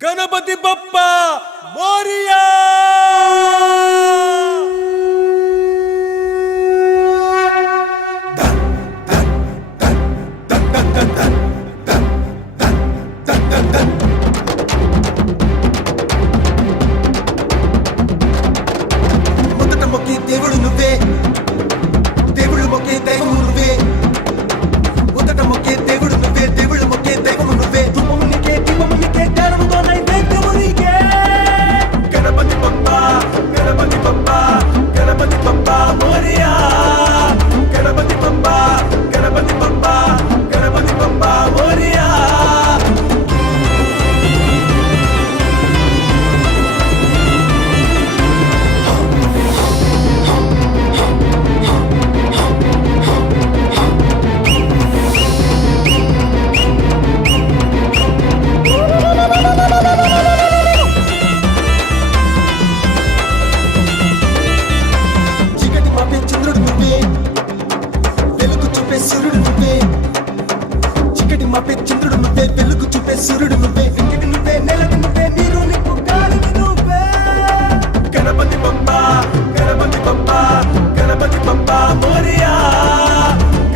గణపతి బప్ప మోరియా. మొదట మొక్కే దేవుడు నువ్వే, దేవుళ్ళు మొక్కే దైవం నువ్వే. మొదట మొక్కే దేవుడు నువ్వే, దేవుళ్ళు మొక్కే దైవం నువ్వే. ధూపము నీకే, దీపము నీకే, జ్ఞానముతో నైవేద్యము నీకే. గణపతి బప్ప, గణపతి బప్ప, గణపతి బప్ప మోరియా. గణపతి బప్ప, గణపతి బప్ప, గణపతి బప్ప మోరియా. చీకటి మాపే చంద్రుడు నువ్వే, వెలుగు చూపే సూర్యుడు నువ్వే. చీకటి మాపే చంద్రుడు నువ్వే, వెలుగు చూపే సూర్యుడు నువ్వే. ఇంటికి నువ్వే, నెలకి నువ్వే, నీరు నిప్పు గాలికి నువ్వే. గణపతి బప్ప, గణపతి బప్ప, గణపతి బప్ప మోరియా.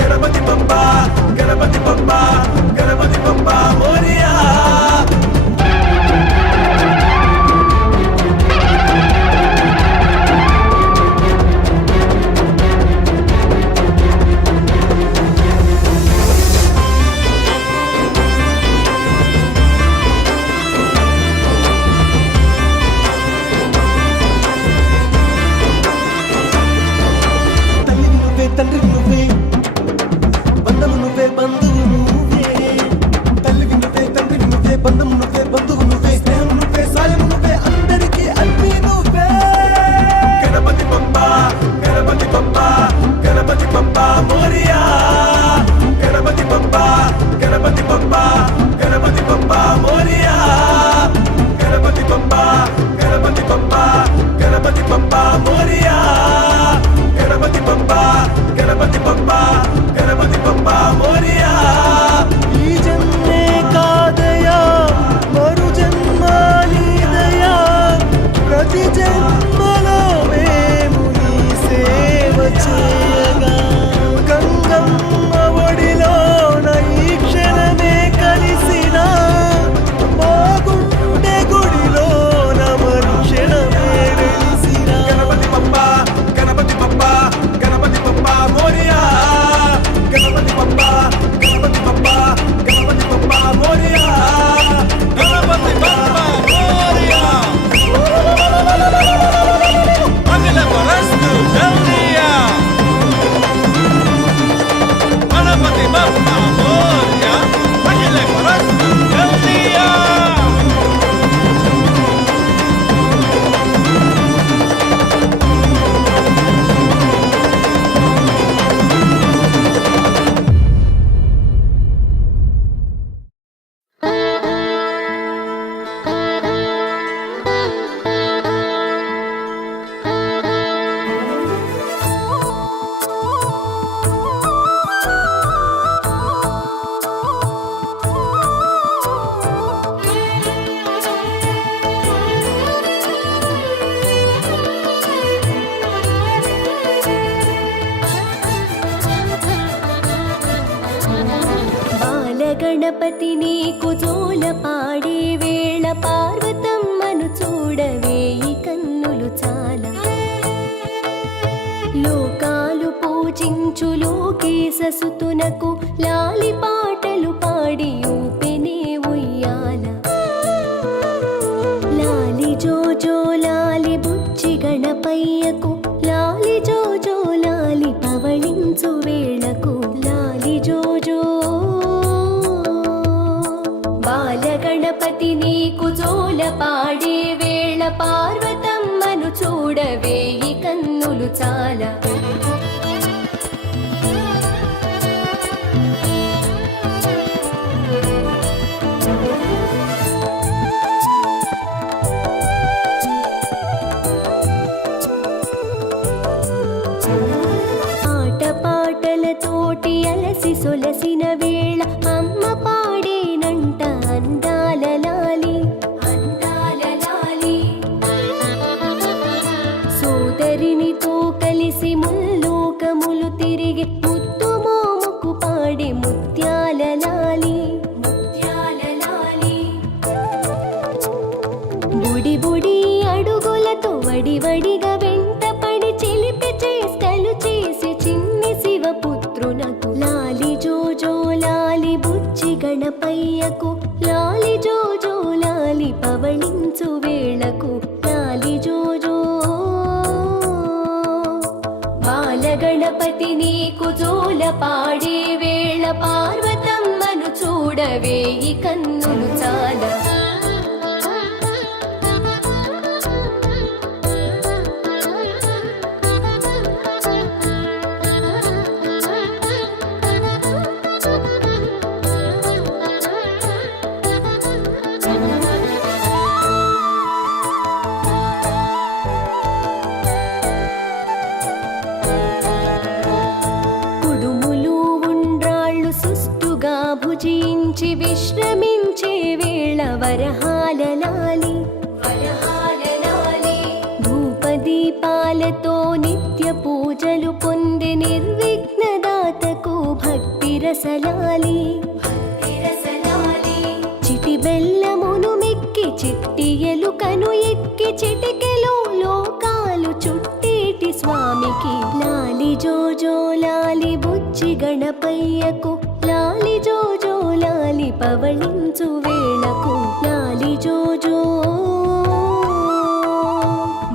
గణపతి బప్ప, గణపతి బప్ప, గణపతి బప్ప మోరియా. తల్లివి నువ్వే, తండ్రివి నువ్వే, బంధము నువ్వే, బంధువు నువ్వే. తల్లివి నువ్వే, తండ్రివి నువ్వే, బంధము నువ్వే, బంధువు నువ్వే. స్నేహం నువ్వే, సాయము నువ్వే, అందరికీ అన్నీ నువ్వే. గణపతి బప్ప, గణపతి బప్ప, గణపతి బప్ప మోరియా. గణపతి బప్ప, గణపతి బప్ప, గణపతి బప్ప మోరియా. గణపతి బప్ప, గణపతి బప్ప, గణపతి బప్ప మోరియా. గణపతి బప్ప, గణపతి బప్ప, గణపతి బప్ప మోరియా. ఈ జన్మే కాదయా, మరు జన్మ నీదయా. ప్రతి జన్మలో మేము నీ సేవ చేయగా, గంగమ్మ ఒడిలోన ఈ క్షణమే కలిసిన, మా గుండె గుడిలోన మరుక్షణమే వెలిసిన. గణపతి బప్ప, గణపతి బప్ప, గణపతి బప్ప మోరియా. గణపతి బప్ప, గణపతి బప్ప, గణపతి బప్ప మోరియా. గణపతి బప్ప మోరియా. అనిల పరస్తు జల్దియా. గణపతి బప్ప మోరియా. అనిల పరస్తు జల్దియా. బాలగణపతి నీకు జోల పాడే వేళ పార్వతమ్మను చూడవేయి కన్నులు చాలా. లోకాలు పూజించు లోకేశ సుతునకు లాలి పాటలు పాడి ఊపెనే ఉయ్యాల. లాలి జోజో లాలి బుచ్చి గణపయ్యకు, లాలి జోజో లాలి పవళించు వేళకు, లాలి జోజో. బాలగణపతి నీకు జోల పాడే వేళ పార్వతమ్మను చూడవేయి కన్నులు చాలా. ఆట పాటలతోటి అలసి సొలసిన వేళ అమ్మ పాడేనంట అందాల లాలి. గణపయ్యకు లాలి జోజో లాలి పవళించు వేళకు లాలి జోజో బాలగణపతి నీకు జోల పాడే వేళ పార్వతమ్మను చూడవే ఈ కన్నులు చాలా కుడుములు ఉండ్రాళ్ళు సుష్టుగా భుజించి విశ్రమించే వేళ వరహాల లాలి ధూపదీపాలతో నిత్య పూజలు పొందే నిర్విఘ్నదాతకు భక్తి రసలాలి చిటి బెల్లమును మెక్కి చిట్టి ఎలుకను ఎక్కి చిటికెలో లోకాలు చుట్టేటి స్వామికి లాలి జోజో లాలి బుజ్జి గణపయ్యకు లాలి జోజో లాలి పవళించు వేళకు లాలి జోజో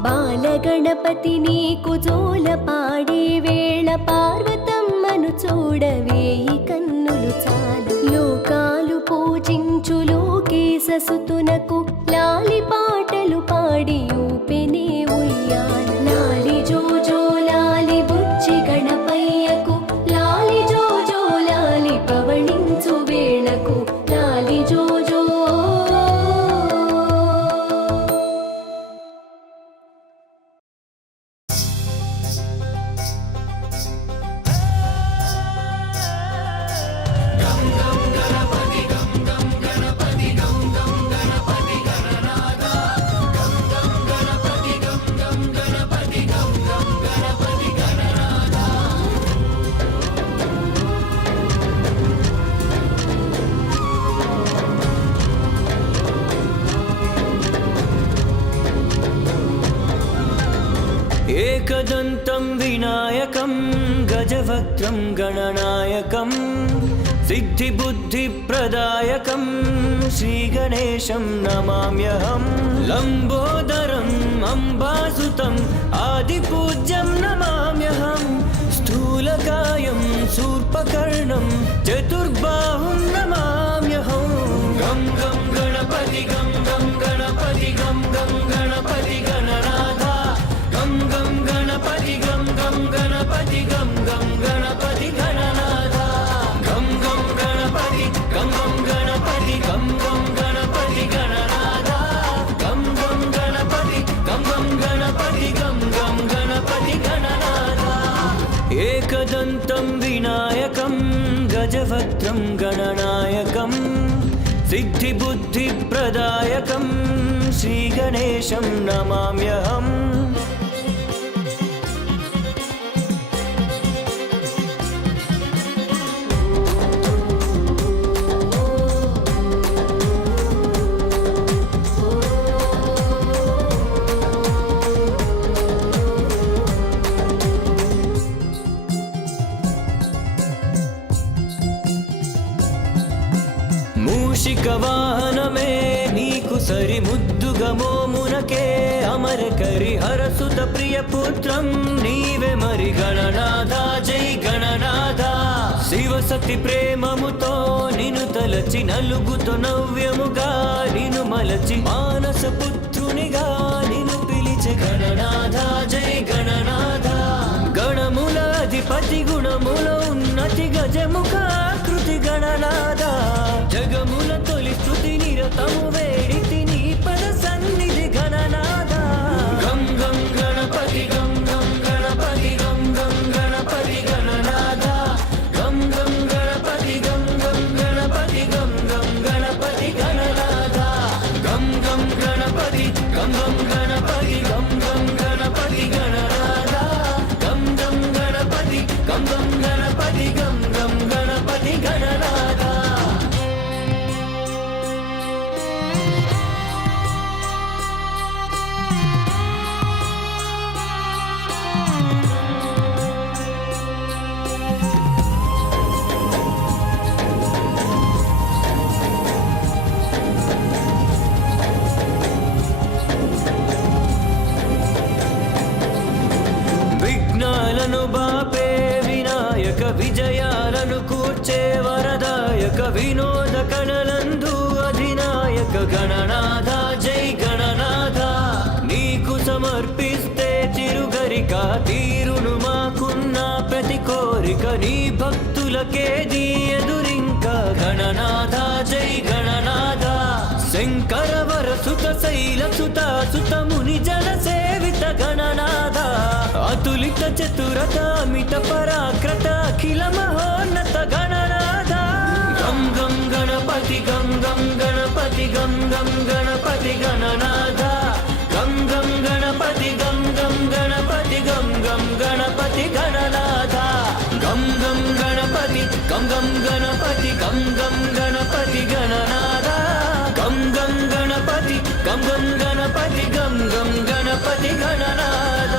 బాలగణపతి నీకు జోల పాడే వేళ పార్వతమ్మను చూడవే ఈ కన్నులు చాలు లోకాలు పూజించు లోకేశసుతునకు లాలి పాటలు పాడి ఊపెనే ఉయ్యాల లాలి జోజో లాలి బుజ్జి గణపయ్యకు లాలి జోజో లాలి పవళించు వేళకు లాలి జోజో एकदन्तं विनायकं गजवक्त्रं गणनायकं सिद्धिबुद्धिप्रदायकं श्रीगणेशं नमाम्यहं लम्बोदरम् अम्बासुतम् आदिपूज्यं नमाम्यहं स्थूलकायं शूर्पकर्णं चतुर्बाहुं नमाम्यहं गं गं गणपति गं गं गणपति गं गं गणपति गणनाथा गं गं गणपति गं गं गणपति गं गं गणपति गणनाथा गं गं गणपति गं गं गणपति गं गं गणपति गणनाथा गं गं गणपति गं गं गणपति गं गं गणपति गणनाथा एकदन्तं विनायकं गजवक्त्रं गणनायकं सिद्धिबुद्धिप्रदायकं श्रीगणेशं नमाम्यहम् మూషికవాహనమే నీకు సరి ముద్దుగా మోమునకే అమర కరి హరసుత ప్రియ పుత్రం నీవే మరి గణనాథ జై గణనాథ శివసతి ప్రేమముతో నిను తలచి నలుగుతో నవ్యముగా నిను మలచి మానస పుత్రునిగా నిను పిలిచే గణనాథ జై గణనాథ గణముల అధిపతి గుణముల ఉన్నతి గజముఖాకృతి గణనాథ జగముల తొలి స్తుతి నిరతము వేడితి నీ పద సన్నిధి గణనాథ గం గం గణపతి గం గం గణపతి గం గం గణపతి గణనాథ గం గం గణపతి గం గం గణపతి గం గం గణపతి గణనాథ గం గం గణపతి గం గం గణపతి గం గం గణపతి గణనాథ గం గం గణపతి గం గం గణపతి గం గం గణపతి గణనాథ వినోద కళలందు అధినాయక గణనాథ జై గణనాథ నీకు సమర్పిస్తే చిరుగరిక తీరును మాకున్న ప్రతి కోరిక నీ భక్తులకేది ఎదురింక గణనాథ జై గణనాథ శంకర వరసుత శైల సుత సుత ముని జన సేవిత గణనాథ అతులిత చతురత అమిత పరాక్రత అఖిల మహోన్నత గణనాథ గం గం గణపతి గం గం గణపతి గం గం గణపతి గణనాథ గం గం గణపతి గం గం గణపతి గం గం గణపతి గణనాథ గం గం గణపతి గం గం గణపతి గం గం గణపతి గణనాథ గం గం గణపతి గం గం గణపతి గం గం గణపతి గణనాథ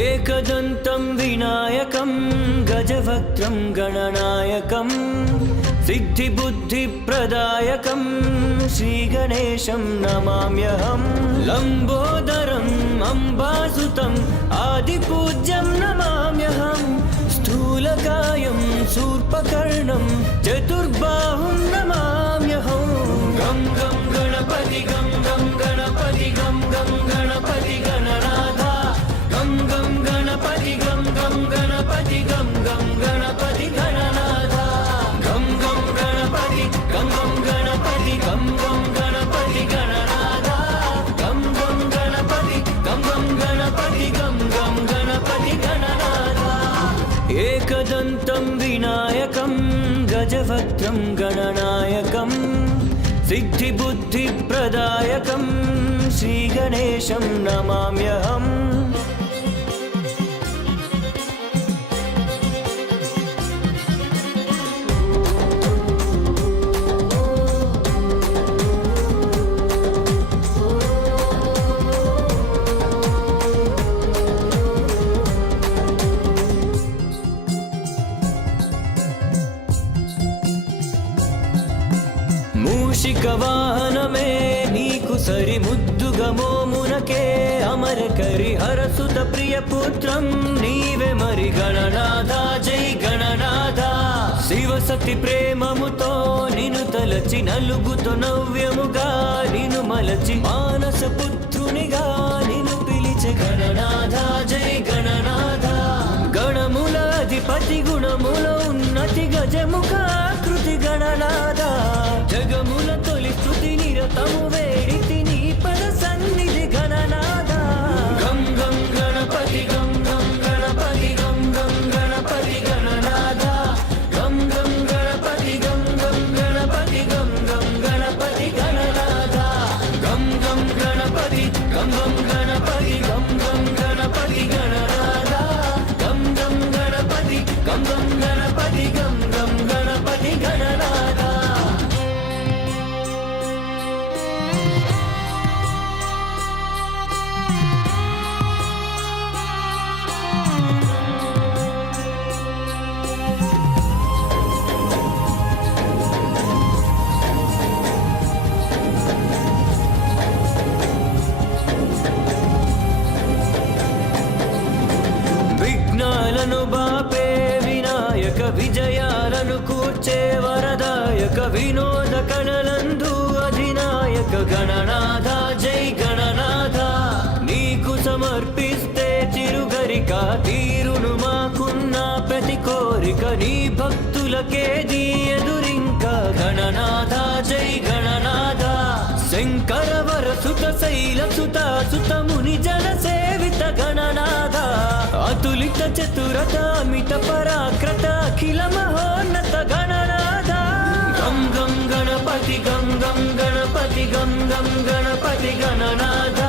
एकदन्तं विनायकं गजवक्त्रं गणनायकं सिद्धिबुद्धिप्रदायकं श्रीगणेशं नमाम्यहं लम्बोदरम् अम्बासुतम् आदिपूज्यं नमाम्यहं स्थूलकायं शूर्पकर्णं चतुर्बाहुं नमाम्यहं गं गं गणपति गं गं गणपति गं गं गणपति गणनाथ गं गं गणपति गं गं गणपति गं गं गणपति गणनाथ गं गं गणपति गं गं गणपति गं गं गणपति गणनाथ गं गं गणपति गं गं गणपति गं गं गणपति गणनाथ एकदन्तं विनायकं गजवक्त्रं गणनायकं सिद्धिबुद्धिप्रदायकं श्रीगणेशं नमाम्यहम् మూషికవాహనమే నీకు సరి ముద్దుగా మోమునకే అమర కరి హరసుత ప్రియ పుత్రం నీవే మరి గణనాథ జై గణనాథ శివసతి ప్రేమముతో నిను తలచి నలుగుతో నవ్యముగా నిను మలచి మానస పుత్రునిగా నిను పిలిచే గణనాథ జై గణనాథ గణముల అధిపతి గుణముల ఉన్నతి గజముఖాకృతి గణనాథ జగముల తొలి స్తుతి నిరతము వేడితి నీ పద సన్నిధి గణనాథ గం గం గణపతి గం గం గణపతి గం గం గణపతి గణనాథ గం గం గణపతి గం గం గణపతి గం గం గణపతి గణనాథ గం గం గణపతి గం గం గణపతి గం గం గణపతి గణనాథ గం గం గణపతి గం గం గణపతి గం గం గణపతి గణనాథ విఘ్నాలను బాపే వినాయక విజయాలను కూర్చే వరదాయక వినోద కళలందు అధినాయక గణనాథ జై గణనాథ నీకు సమర్పిస్తే చిరుగరిక తీరును మాకున్న ప్రతి కోరిక నీ భక్తులకేది ఎదురింక గణనాథ జై గణనాథ శంకర వరసుత శైల సుత సుత ముని జన సేవిత గణనాథ అతులిత చతురత అమిత పరాక్రత అఖిల మహోన్నత గణనాథ గం గం గణపతి గం గం గణపతి గం గం గణపతి గణనాథ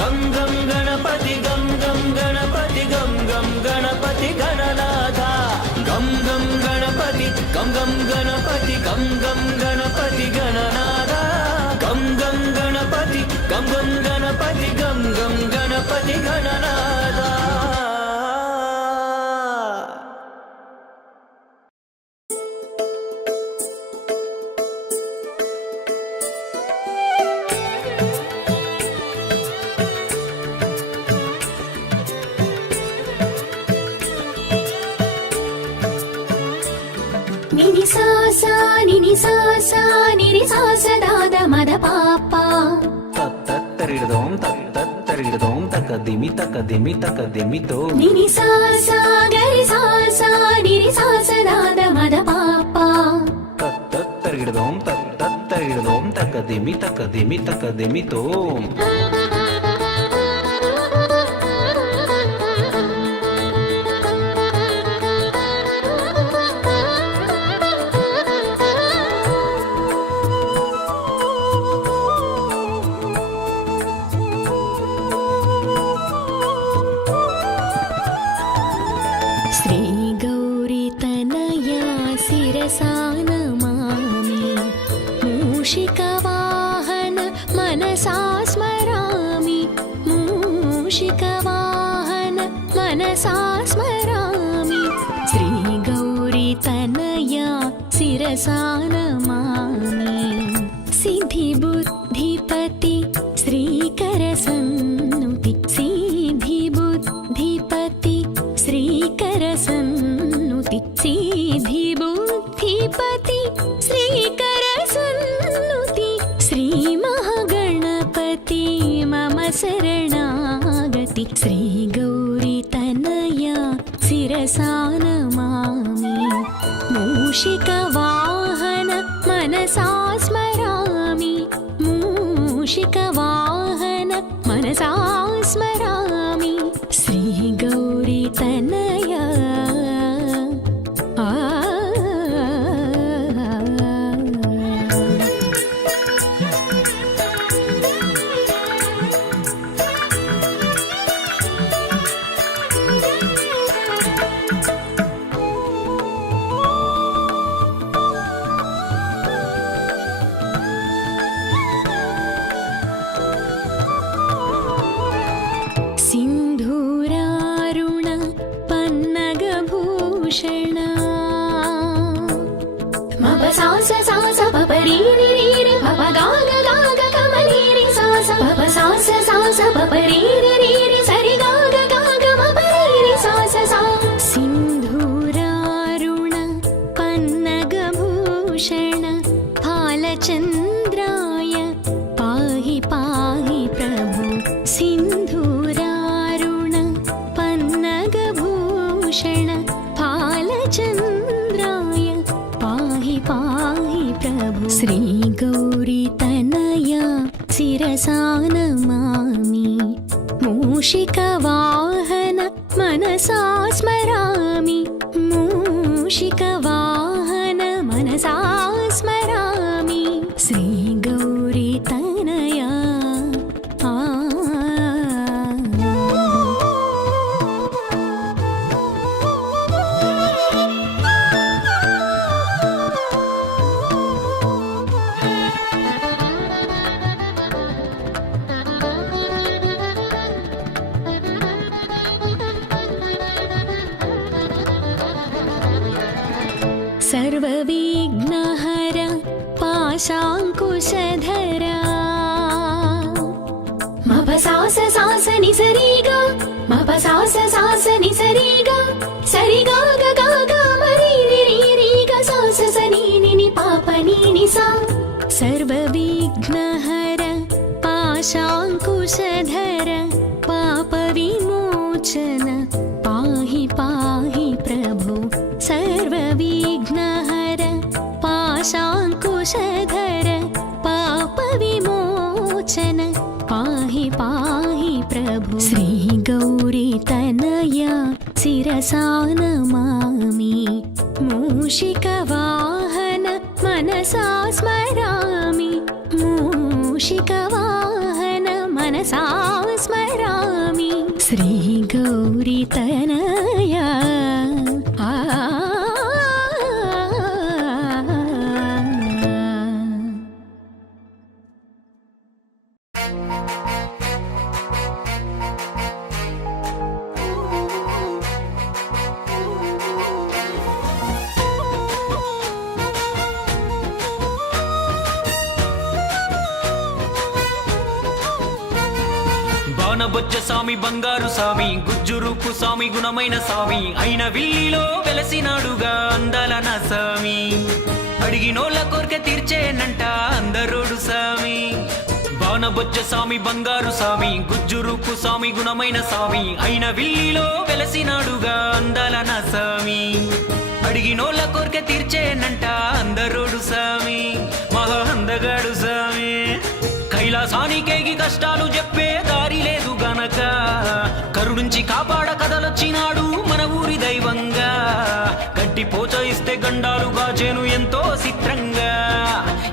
గం గం గణపతి గం గం గణపతి గం గం గణపతి గణనాథ గం గం గణపతి గం గం గణపతి గణనాద గం గం గణపతి గం గం గణపతి గం గం గణపతి గణనాద. నిని సాసా నిని సాసా నిని సాస దాద మద పాప తత్తరిడదోం తత్తరిడదోం తకదిమి తకదిమి తకదిమితో నిని సాసా గరి సాసా నిని సాస దాద మద పాప తత్తరిడదోం తత్తరిడదోం తకదిమి తకదిమి తకదిమితో. శ్రీ గౌరీ తనయా శిరసా నమామి మూషిక వాహన మనసా స్మరామి మూషిక వాహన మనసా స్మరామి శ్రీ గౌరీ తనయా శిరసా నమామి సిద్ధి బుద్ధిపతి శ్రీకర సన్నుతి సిద్ధి బుద్ధిపతి శ్రీకర సన్నుతి సిద్ధి బుద్ధిపతి శ్రీకర సన్నుతి శ్రీ మహాగణపతి మమ శరణాగతి శ్రీ గౌరీ తనయా శిరసా నమామి మూషిక వాహన మనసా స్మరామి మూషిక వాహన మనసా స్మరామి శ్రీ గౌరీ తనయా సింధూరారుణ పన్నగభూషణ మప సాస సాస పప రీ రి రీ రి పప గాగ గాగ కమలి రి సాస పప సాస సాస పప రీ రి రీ రి సరి గాగ గాగ మప రీ రి సాస సా సింధూరారుణ పన్నగభూషణ ఫాలచంద్రాయ పాహి పాహి ప్రభు సింధూరారుణ పన్నగభూషణ ఫాలచంద్రాయ పాహి పాహి ప్రభు శ్రీ గౌరీ తనయా శిరసా నమామి మూషిక వాహన మనసా స్మరామి మూషిక వాహన మనసా స్మరామి శ్రీ గౌరీ తనయా सर्वविघ्नहर पाशाङ्कुशधरा मप सास सास नि सरि गा मप सास सास नि सरि गा सरि गा ग गा गा मरि रि रि रि ग सास स नि नि नि पाप नि नि सा सर्वविघ्नहर पाशाङ्कुशधर पाप विमोचन पाहि पाहि प्रभु सर्वविघ्नहर पाशाङ्कुशधर पाप विमोचन पाहि पाहि प्रभु श्री गौरी तनया शिरसा नमामि मूषिक वाहन मनसा स्मरामि मूषिक वाहन मनसा स्मरामि श्री गौरी तनया బాణబొజ్జ స్వామి బంగారు స్వామి గుజ్జురూపు స్వామి గుణమైన స్వామి అయిన విల్లిలో వెలసినాడుగా అందాల నా స్వామి అడిగినోళ్ళ కోరిక తీర్చేనంట అందరోడు స్వామి బాణబొజ్జ స్వామి బంగారు స్వామి గుజ్జురూపు స్వామి గుణమైన స్వామి అయిన విల్లిలో వెలసినాడుగా అందాల నా స్వామి అడిగినోళ్ళ కోరిక తీర్చేనంట అందరోడు స్వామి మహా అందగాడు స్వామి కైలాసానికేగి కష్టాలు చెప్పే దారి లేదు గనక కరుణించి కాపాడ కదలొచ్చినాడు మన ఊరి దైవంగా గడ్డి పోచ ఇస్తే గండాలు గాజేను ఎంతో చిత్రంగా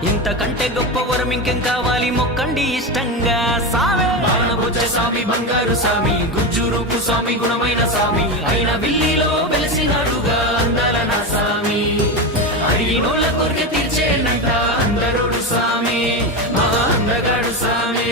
ఇంతకంటే గొప్ప వరం ఇంకేం కావాలి మొక్కండి ఇష్టంగా సామే బాణబొజ్జ స్వామి బంగారు స్వామి గుజ్జురూపు స్వామి గుణమైన స్వామి అయిన విల్లిలో వెలసినాడుగా అందాల నా స్వామి అడిగినోళ్ళ కోరిక తీర్చేనంట అందరోడు స్వామి మహా అందగాడు స్వామి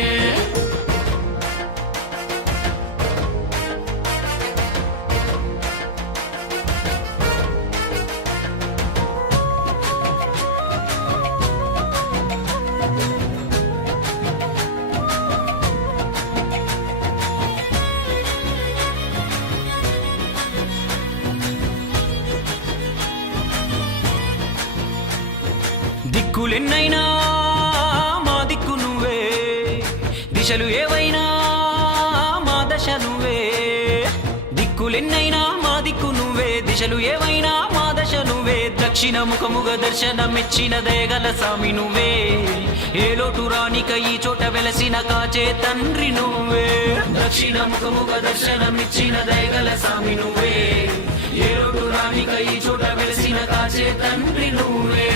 దిక్కులెన్నైనా మా దిక్కు నువ్వే దిశలు ఏవైనా మా దశ నువ్వే దిక్కులెన్నైనా మా దిక్కు నువ్వే దిశలు ఏవైనా మా దశ నువ్వే దక్షిణ ముఖముగా దర్శనమిచ్చిన దయగల స్వామి నువ్వే ఏ లోటు రానిక ఈ చోట వెలసిన కాచే తండ్రి నువ్వే దక్షిణ ముఖముగా దర్శనమిచ్చిన దయగల స్వామి నువ్వే ఏ లోటు రానిక ఈ చోట వెలసిన కాచే తండ్రి నువ్వే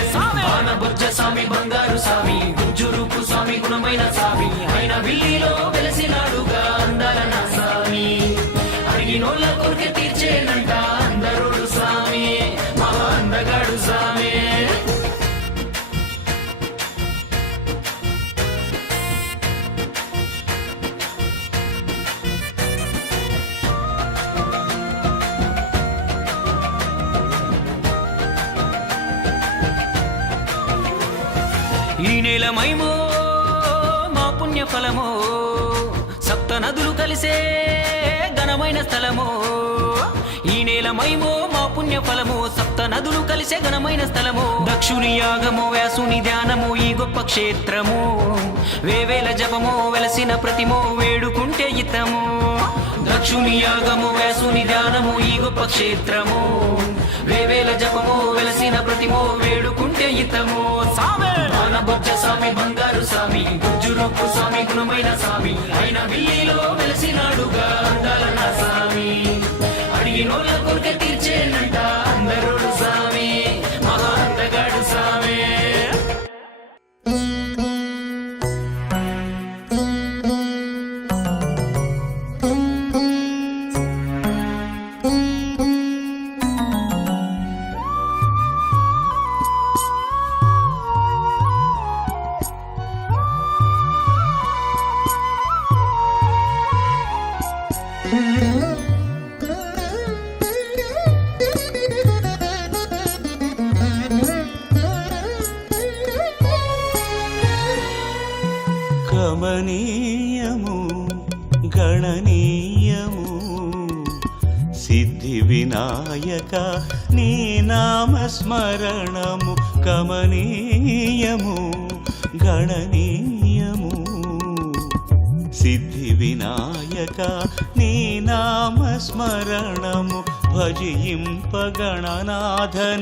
బాణబొజ్జ స్వామి బంగారు స్వామి గుజ్జురూపు స్వామి గుణమైన స్వామి అయిన విల్లిలో వెలసినాడుగా అందాల నా స్వామి అడిగినోళ్ళ కోరిక తీర్చేనంట అందరోడు స్వామి మహా అందగాడు స్వామి ఈ నేల మైమో మా పుణ్య ఫలమో సప్త నదులు కలిసే ఘనమైన స్థలమో ఈ నేల మైమో మా పుణ్య ఫలమో సప్త నదులు కలిసే ఘనమైన స్థలమో దక్షుని యాగమో వ్యాసుని ధ్యానమో ఈ గొప్ప క్షేత్రము వేవేల జపమో వెలసిన ప్రతిమో వేడుకుంటే ఇతము దక్షుని యాగము వ్యాసుని ధ్యానము ఈ గొప్ప క్షేత్రము వేవేల జపమో వెలసిన ప్రతిమో వేడుకుంటే ఇతము సామే బాణబొజ్జ స్వామి బంగారు స్వామి గుజ్జురూపు స్వామి గుణమైన స్వామి అయిన విల్లిలో వెలసినాడుగా అందాల నా స్వామి అడిగినోళ్ళ కోరిక తీర్చేనంట అందరోడు స్వామి మహా అందగాడు స్వామి కమనీయము గణనీయము సిద్ధి వినాయక నీ నామస్మరణము కమనీయము గణనీయము సిద్ధి వినాయక నీ నామస్మరణము భజింపగణనాథ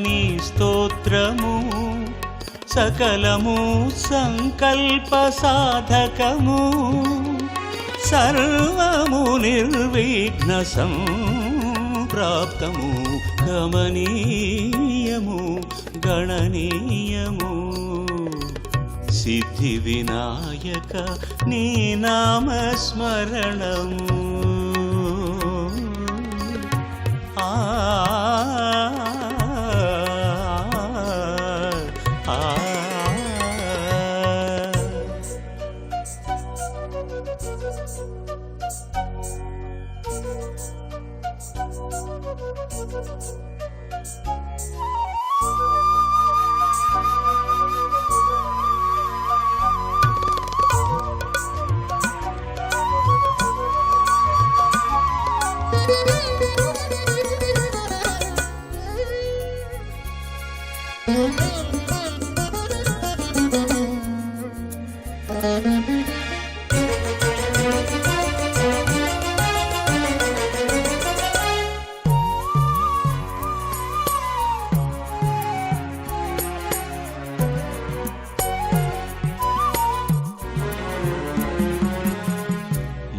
నీ స్తోత్రము సకలము సంకల్ప సాధకము సర్వము నిర్విఘ్న సంప్రాప్తము గమనీయము గణనీయము సిద్ధి వినాయక నీ నామస్మరణము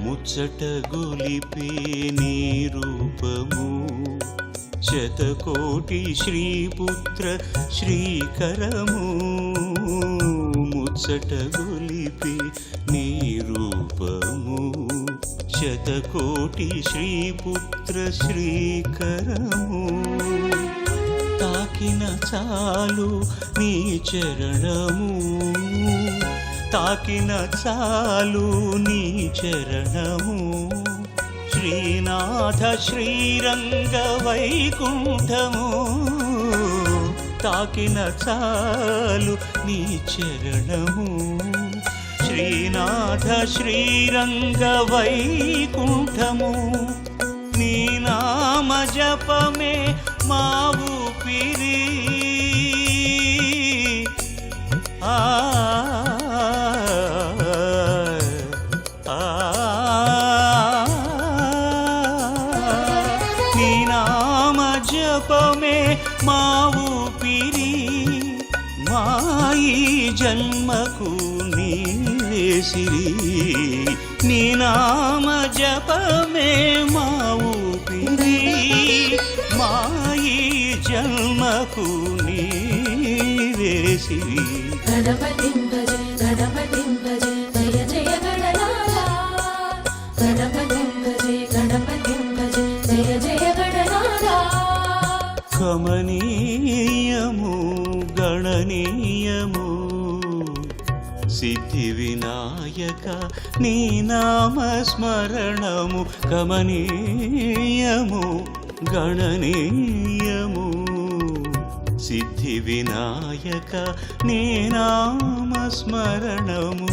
ముచ్చట గొలిపే నీ రూపము శతకోటి శ్రీపుత్ర శ్రీకరము ముచ్చట గొలిపే నీ రూపము శతకోటి శ్రీపుత్ర శ్రీకరము తాకిన చాలు నీ చరణము తాకిన చాలు నీ చరణము శ్రీనాథ శ్రీరంగ వైకుంఠము తాకిన చాలు నీ చరణము శ్రీనాథ శ్రీరంగ వైకుంఠము నీ నామ జపమే మా ఊపిరి నీ నామ జపమే మా ఊపిరి మాయి జన్మకు నీవే సిరి నీ నామ జపమే మా ఊపిరి మాయి జన్మకు నీవే సిరి గణపతిం భజే గణపతిం భజే జయ జయ గణనాథ గణపతిం భజే గణపతిం భజే జయ జయ గణనాథ కమనీయము గణనీయము సిద్ధి వినాయక నీ నామ స్మరణము కమనీయము గణనీయము సిద్ధి వినాయక నీ నామ స్మరణము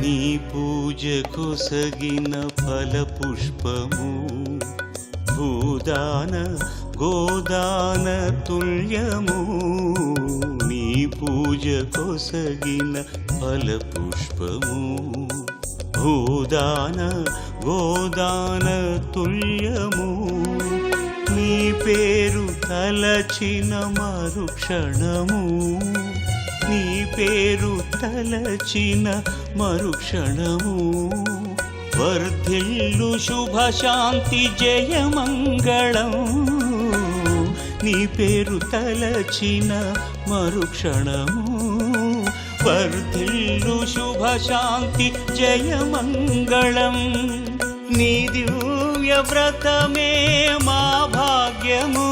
నీ పూజ కొసగిన ఫల పుష్పము భూదాన గోదాన తుల్యము నీ పూజ కొసగిన ఫల పుష్పము భూదాన గోదాన తుల్యము నీ పేరు తలచిన మరుక్షణము నీ పేరు తలచిన మరుక్షణము వర్ధిల్లు శుభశాంతి జయమంగళం నీ పేరు తలచిన మరుక్షణము వర్ధిల్లు శుభశాంతి జయమంగళం నీ దివ్య వ్రతమే మా భాగ్యము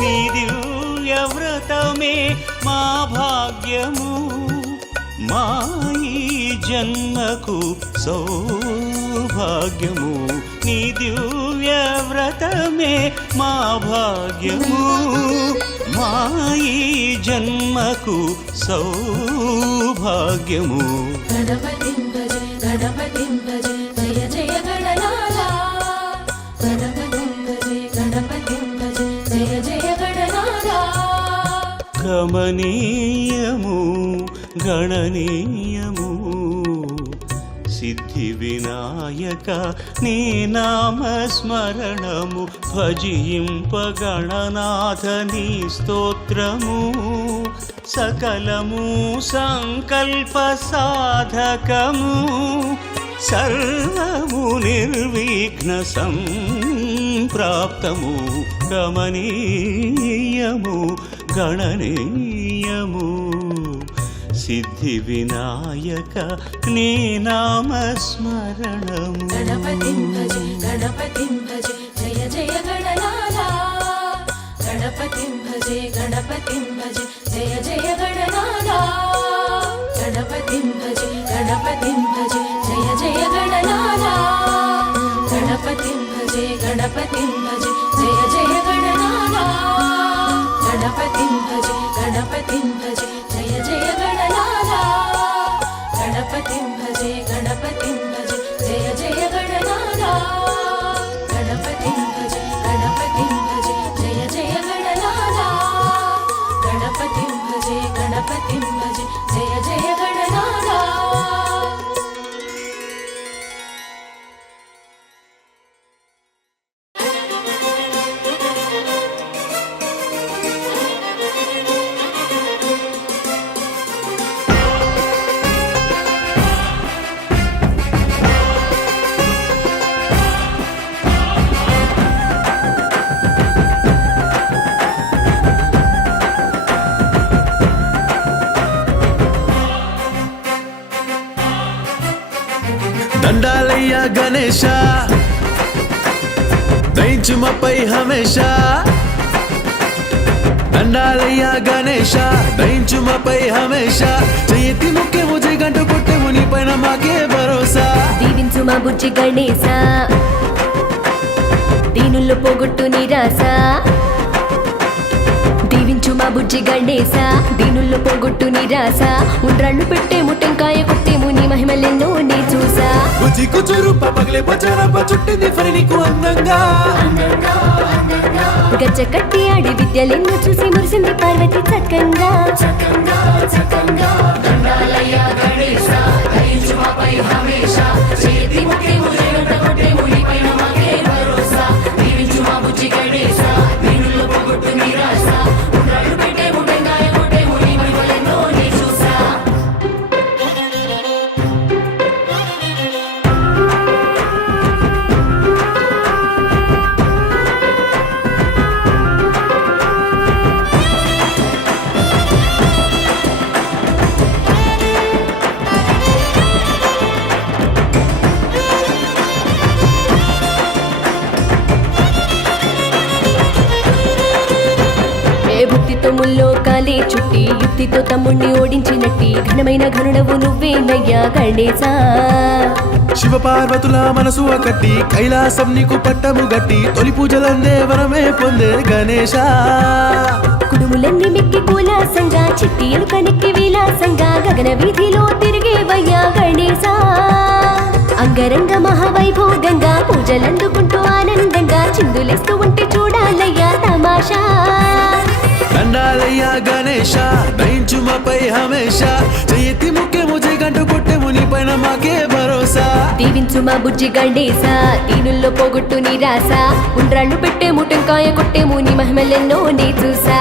నీ దివ్య వ్రతమే మా భాగ్యము మాయి జన్మకు సౌభాగ్యము నీ దివ్య వ్రతమే మా భాగ్యము మాయి జన్మకు సౌభాగ్యము గణపతిం భజే గణపతిం భజే జయ జయ గణనాథ గణపతిం భజే గణపతిం భజే జయ జయ గణనాథ కమనీయము గణనీయము సిద్ధి వినాయక నీ నామస్మరణము భజింపగణనాథ నీ స్తోత్రము సకలము సంకల్ప సాధకము సర్వము నిర్విఘ్న సంప్రాప్తము గమనీయము గణనీయము సిద్ధి వినాయక నీ నామస్మరణము గణపతిం భజ జయ జయ గణనాథ గణపతిం భజే జయ జయ గణనాథ గణపతిం భజే జయ జయ గణనాథ గణపతిం భజే జయ జయ గణనాథ గణపతిం భజే జయ జయ గణనాథ గణపతిం భజే జయ జయ గణనాథ గణపతిం భజే జయ జయ గణనాథ గణపతిం భజే జయ జయ గణనాథ దండాలయ్య గణేశ దయించుమపై హమేష దండాలయ్య గణేశ దయించుమపై హమేష చేయతి ముఖ్యము జగంటు కొట్టెము నీ పైన మాకే భరోసా దీవించు మా బుజ్జి గణేశ దీనుల్లో పోగొట్టు నిరాశ దీవించు మా బుజ్జి గణేశ దీనుల్లో పోగొట్టు నిరాశ ఉండ్రాళ్ళు పెట్టేము టెంకాయ కొట్టేము నీ మహిమలెన్నో నీ చూసా బుజ్జి కుచురు పగలే బచారప్ప చుట్టింది ఫరి నీకు అందంగా గజ్జ కట్టి ఆడి విద్యలెన్నో చూసి మురిసింది పార్వతి చక్కంగా దండాలయ్య గణేశ దయించు మాపై హమేష చేతి ముఖ్యము జగంట కొట్టేము నీ పైన మాకే భరోసా దీవించు మా బుజ్జి గణేశ దీనుల్లో పోగొట్టు నిరాశ ఉండ్రాళ్ళు పెట్టేము టెంకాయ కొట్టేము నీ మహిమలెన్నో నీ చూసా భక్తితో ముల్లోకాలే చుట్టి యుక్తితో తమ్ముణ్ణి ఓడించినట్టి ఘనమైన ఘనుడవు నువ్వేనయ్యా గణేశా శివ పార్వతుల మనసు కట్టి కైలాసం నీకు పట్టము గట్టి తొలి పూజలందే వరమే పొందే గణేశ కుడుములన్నీ మెక్కి కులాసంగా చిట్టియలు కనెక్కి విలాసంగా గగన వీధిలో తిరిగేవయ్యా గణేశా అంగరంగ మహావైభోగంగా పూజలందుకుంటూ ఆనందంగా చిందులేస్తూ ఉంటే చూడాలయ్యా తమాషా దండాలయ్య గణేశ దయించుమపై హమేష చేయతి ముఖ్యము జగంటు కొట్టెము నీ పైన మాకే భరోసా దీవించు మా బుజ్జి గణేశ దీనుల్లో పోగొట్టు నిరాశ ఉండ్రాళ్ళు పెట్టేము టెంకాయ కొట్టేము నీ మహిమలెన్నో నీ చూసా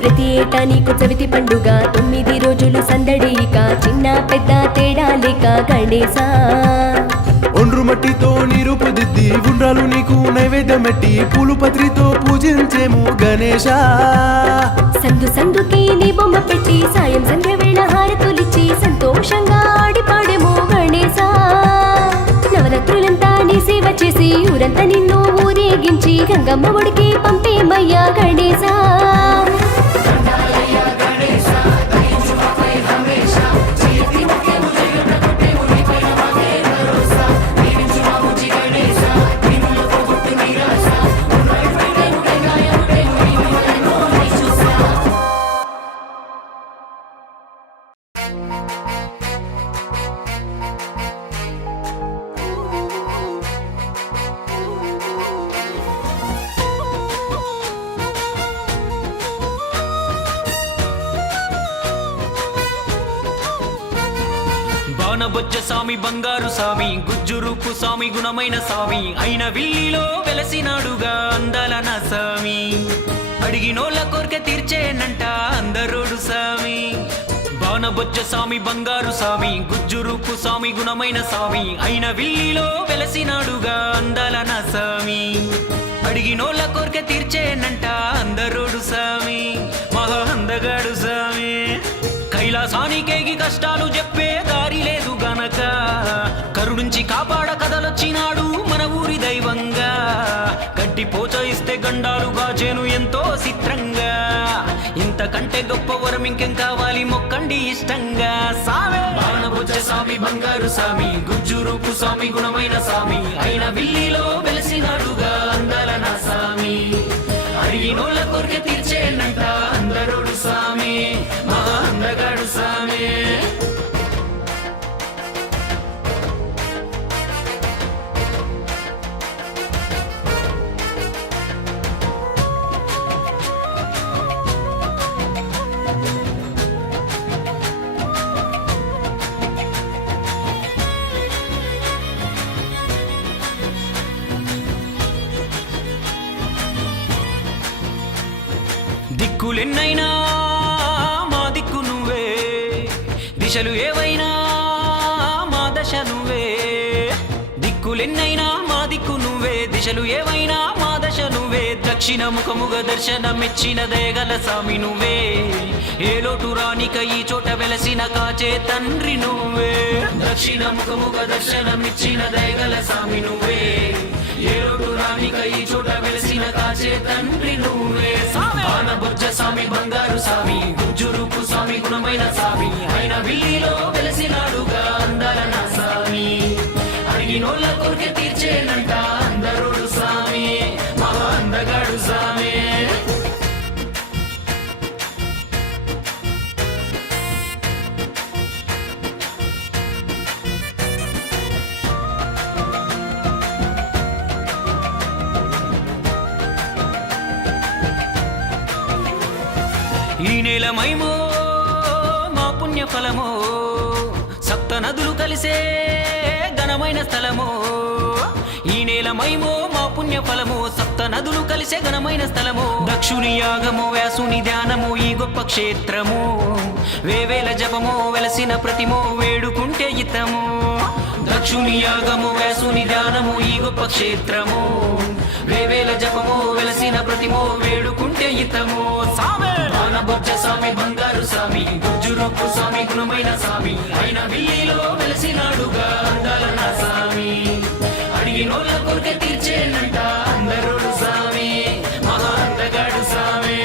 ప్రతి ఏటా నీకు చవితి పండుగ 9 రోజులు సందడి ఇక చిన్న పెద్ద తేడా లేక గణేశా ఒండ్రు మట్టితో నీరుపు దిద్ది ఉండ్రాలు నీకు నైవేద్యం పెట్టి పూలు పత్రితో పూజించేము గణేశ సందు సందుకి నీ బొమ్మ పెట్టి సాయం సంధ్య వేళ హారతులిచ్చి సంతోషంగా ఆడి పాడేమో గణేశా నవరాత్రులంతా నీ సేవ చేసి ఊరంతా నిన్ను ఊరేగించి గంగమ్మ ఒడికి పంపేమయ్యా గణేశా బాణబొజ్జ స్వామి బంగారు స్వామి గుజ్జురూపు స్వామి గుణమైన స్వామి అయిన విల్లిలో వెలసినాడుగా అందాల నా స్వామి అడిగినోళ్ళ కోరిక తీర్చేనంట అందరోడు స్వామి బాణబొజ్జ స్వామి బంగారు స్వామి గుజ్జురూపు స్వామి గుణమైన స్వామి అయిన విల్లిలో వెలసినాడుగా అందాల నా స్వామి అడిగినోళ్ళ కోరిక తీర్చేనంట అందరోడు స్వామి మహా అందగాడు స్వామి కైలాసానికేగి కష్టాలు చెప్పే దారి లేదు గనక కరుణించి కాపాడ కదలొచ్చినాడు మన ఊరి దైవంగా గడ్డి పోచ ఇస్తే గండాలు గాచేను ఎంతో చిత్రంగా ఇంతకంటే గొప్ప వరం ఇంకేం కావాలి మొక్కండి ఇష్టంగా సామే బాణబొజ్జ స్వామి బంగారు స్వామి గుజ్జురూపు స్వామి గుణమైన స్వామి అయిన విల్లిలో వెలసినాడుగా అందాల నా స్వామి అడిగినోళ్ళ కోరిక తీర్చేనంట అందరోడు స్వామి మా అందగాడు స్వామి దిక్కులెన్నైనా మా దిక్కు నువ్వే దిశలు ఏవైనా మా దశ నువ్వే దిక్కులెన్నైనా మా దిక్కు నువ్వే దిశలు ఏవైనా మా దశ నువ్వే దక్షిణ ముఖముగ దర్శనమిచ్చిన దయగల స్వామి నువ్వే ఏ లోటు రానిక ఈ చోట వెలసిన కాచే తండ్రి నువ్వే దక్షిణ ముఖముగ దర్శనమిచ్చిన దయగల స్వామి నువ్వే ఏ లోటు రానిక ఈ చోట వెలసిన కాచే తండ్రి నువ్వే బాణబొజ్జ స్వామి బంగారు స్వామి గుజ్జురూపు స్వామి గుణమైన స్వామి అయిన విల్లిలో వెలసినాడుగా అందాల నా స్వామి అడిగినోళ్ళ కోరిక తీర్చేనంట అందరోడు స్వామి మహా అందగాడు స్వామి ఈ నేలమైమో మా పుణ్య ఫలమో సప్త నదులు కలిసే ఘనమైన స్థలమో ఈ నేలమైమో మా పుణ్య ఫలమో సప్త నదులు కలిసే ఘనమైన స్థలమో దక్షుని యాగమో వ్యాసుని ధ్యానము ఈ గొప్ప క్షేత్రము వేవేల జపమో వెలసిన ప్రతిమో వేడుకుంటే ఇతము దక్షుని యాగము వ్యాసుని ధ్యానము ఈ గొప్ప క్షేత్రము వేవేల జపమో వెలసిన ప్రతిమో వేడుకుంటే ఇతము సామే బాణబొజ్జ స్వామి బంగారు స్వామి గుజ్జురూపు స్వామి గుణమైన స్వామి అయిన విల్లిలో వెలసినాడుగా అందాల నా స్వామి అడిగినోళ్ళ కోరిక తీర్చేనంట అందరోడు స్వామి మహా అందగాడు స్వామి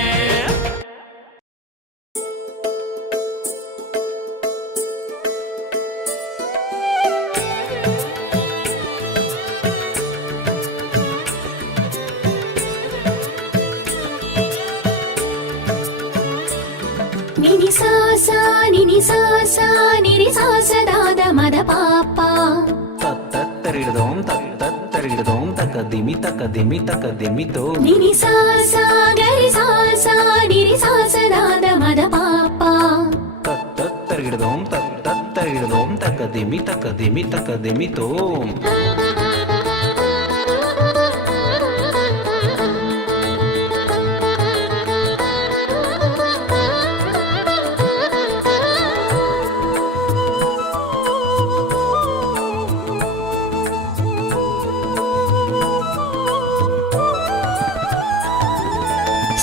నిని సాసా నిని సాసా నిరి సాస దాద మద పాప తత్తరిడదోం తత్తరిడదోం తకదిమి తకదిమి తకదిమితో నిని సాసా గరి సాసా నిరి సాస దాద మద పాప తత్తరిడదోం తత్తరిడదోం తకదిమి తకదిమి తకదిమితో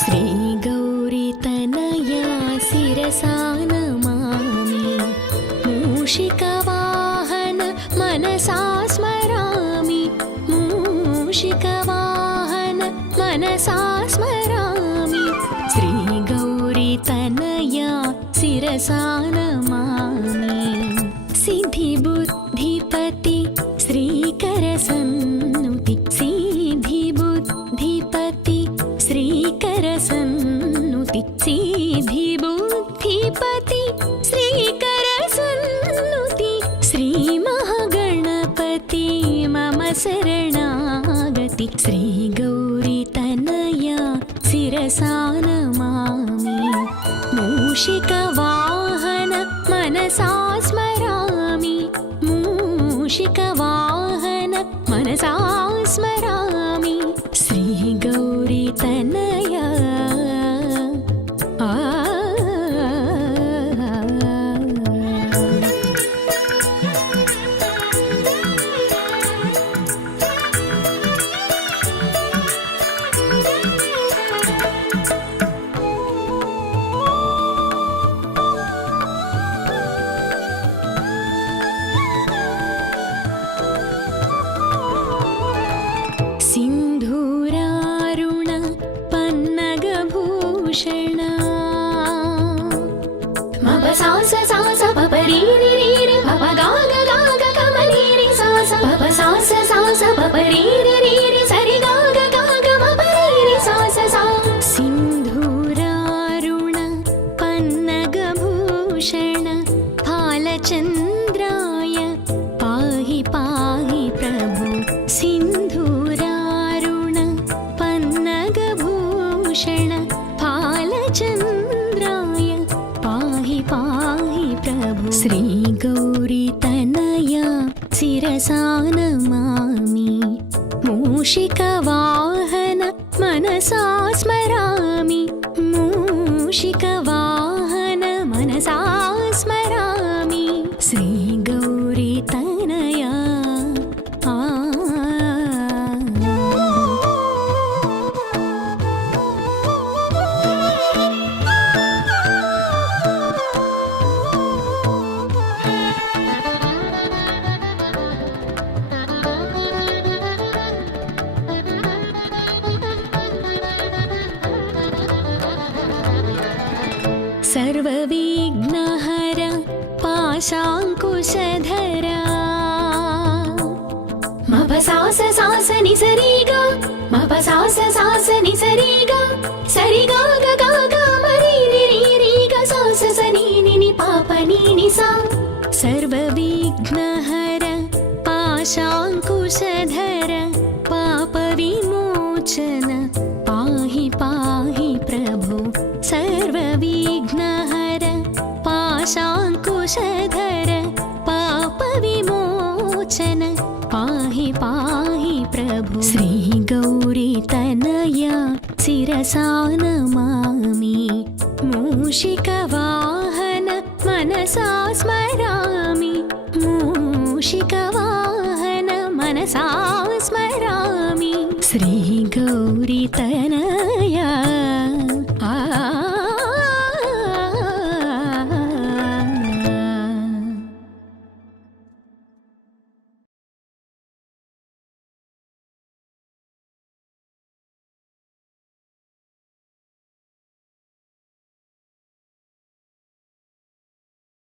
శ్రీ గౌరీ తనయా శిరసా నమామి మూషిక వాహన మనసా స్మరామి మూషిక వాహన మనసా స్మరామి శ్రీ గౌరీ తనయా శిరసా నమామి సిద్ధి బుద్ధిపతి శ్రీకర సన్నుతి సిద్ధి బుద్ధిపతి శ్రీకర సన్నుతి సిద్ధి బుద్ధిపతి శ్రీకర సన్నుతి శ్రీ మహాగణపతి మమ శరణాగతి శ్రీ గౌరీ తనయా శిరసా నమామి మూషిక వాహన మనసా స్మరామి मूषिकवाहन मनसा स्मरामि श्रीगौरीतनया सिन्धूरारुण पन्नगभूषण मप सास सास पप री रि रि रि पप गाग गाग कमली रि सास पप सास सास पप री रि रि रि सरि गाग गाग मप रि रि सास सा सिन्धूरारुण पन्नगभूषण फालचन्द्राय पाहि पाहि प्रभु सिन्धूरारुण पन्नगभूषण फालचन्द्राय पाहि पाहि प्रभु श्रीगौरीतनया शिरसा नमामि मूषिकवाहन मनसा स्मरामि मूषिकवाहन मनसा स्मरामि श्रीगौरीतनया सर्वविघ्नहर पाशाङ्कुशधरा मप सास सास नि सरि गा मप सास सास नि सरि गा सरि गा ग गा गा मरि रि रि रि ग सास स नि नि नि पाप नि नि सा सर्वविघ्नहर पाशाङ्कुशधर पापविमोचन पाहि पाहि प्रभु सर्वविघ्नहर पाशाङ्कुशधर पापविमोचन पाहि पाहि प्रभु श्रीगौरीतनया शिरसा नमामि मूषिकवाहन मनसा स्मरामि मूषिकवाहन मनसा